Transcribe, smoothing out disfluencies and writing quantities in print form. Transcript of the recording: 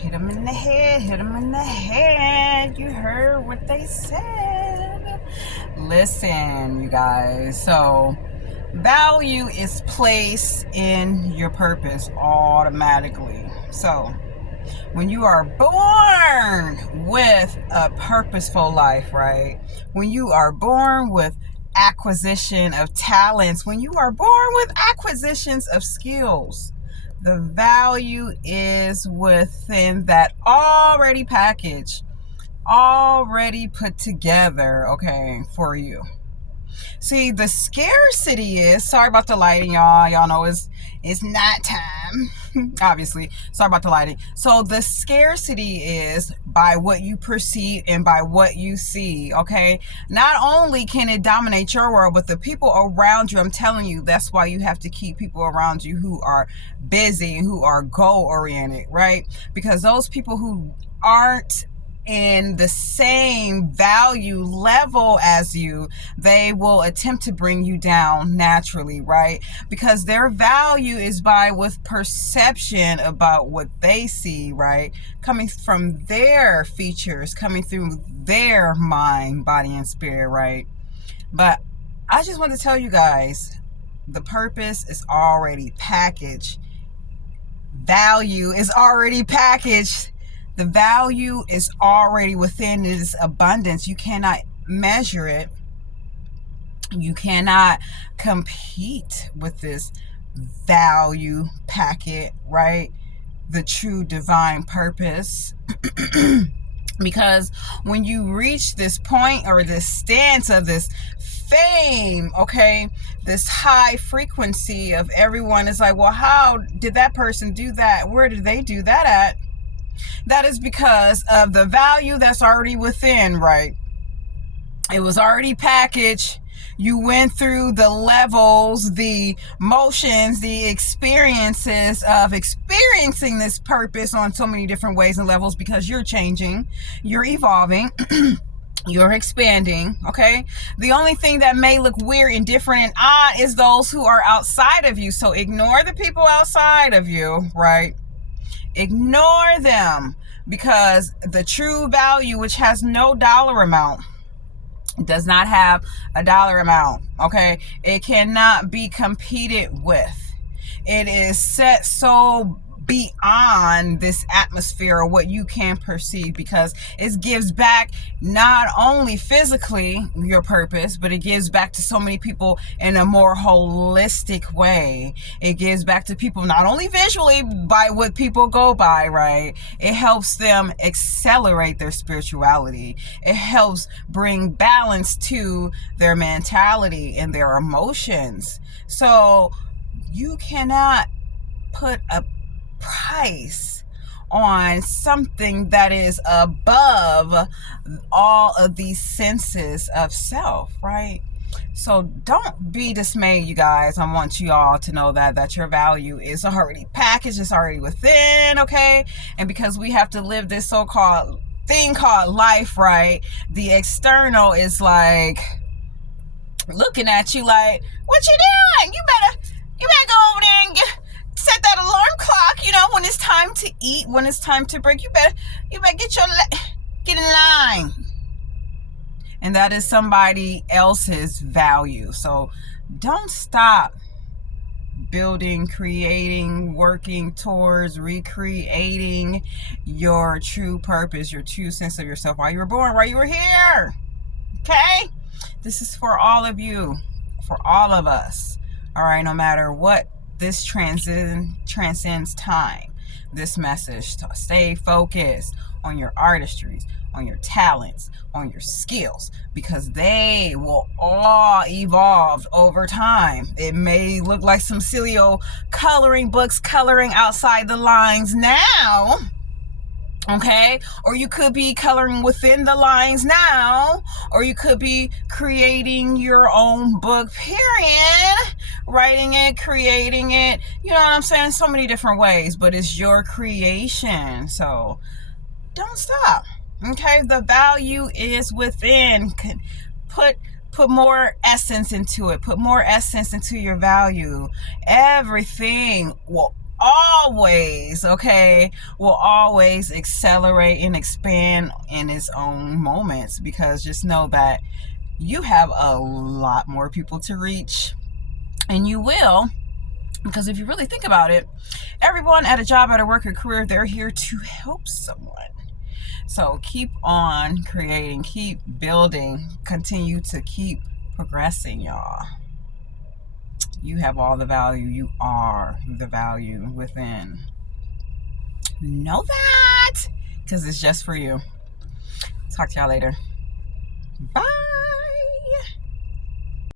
Hit them in the head, hit them in the head. You heard what they said. Listen, you guys. So, value is placed in your purpose automatically. So, when you are born with a purposeful life, right? When you are born with acquisition of talents, when you are born with acquisitions of skills, the value is within that already packaged, already put together, okay, for you. See, the scarcity is, sorry about the lighting, y'all. Y'all know it's night time. Obviously. Sorry about the lighting. So the scarcity is by what you perceive and by what you see, okay? Not only can it dominate your world, but the people around you, I'm telling you, that's why you have to keep people around you who are busy, who are goal-oriented, right? Because those people who aren't in the same value level as you, they will attempt to bring you down naturally, right? Because their value is by with perception about what they see, right? Coming from their features, coming through their mind, body, and spirit, right? But I just want to tell you guys, the purpose is already packaged. Value is already packaged. The value is already within this abundance. You cannot measure it. You cannot compete with this value packet, right? The true divine purpose. Because when you reach this point or this stance of this fame, okay, this high frequency of everyone is like, well, how did that person do that? Where did they do that at? That is because of the value that's already within, right? It was already packaged. You went through the levels, the motions, the experiences of experiencing this purpose on so many different ways and levels, because you're changing, you're evolving, you're expanding, okay? The only thing that may look weird and different and odd is those who are outside of you. So ignore the people outside of you, right? Ignore them, because the true value, which has no dollar amount, does not have a dollar amount, okay? It cannot be competed with. It is set so beyond this atmosphere of what you can perceive, because it gives back not only physically your purpose, but it gives back to so many people in a more holistic way. It gives back to people not only visually by what people go by, right? It helps them accelerate their spirituality. It helps bring balance to their mentality and their emotions. So you cannot put a price on something that is above all of these senses of self, right? So don't be dismayed, you guys. I want you all to know that your value is already packaged, it's already within, okay? And because we have to live this so-called thing called life, right? The external is like looking at you like, what you doing? You better go over there and set that alarm clock, you know, when it's time to eat, when it's time to break, you better get in line. And that is somebody else's value. So don't stop building, creating, working towards recreating your true purpose, your true sense of yourself, why you were born, why you were here. Okay? This is for all of you, for all of us. All right, no matter what. This transcends time. This message to stay focused on your artistries, on your talents, on your skills, because they will all evolve over time. It may look like some silly old coloring books coloring outside the lines now, okay? Or you could be coloring within the lines now, or you could be creating your own book, period. Writing it, creating it, you know what I'm saying? So many different ways, but it's your creation. So don't stop, okay? The value is within. Put more essence into it. Put more essence into your value. Everything will always, okay, will always accelerate and expand in its own moments, because just know that you have a lot more people to reach, and you will, because if you really think about it, everyone at a job, at a work, or career, they're here to help someone. So keep on creating, keep building, continue to keep progressing, y'all. You have all the value. You are the value within. Know that, because it's just for you. Talk to y'all later. Bye.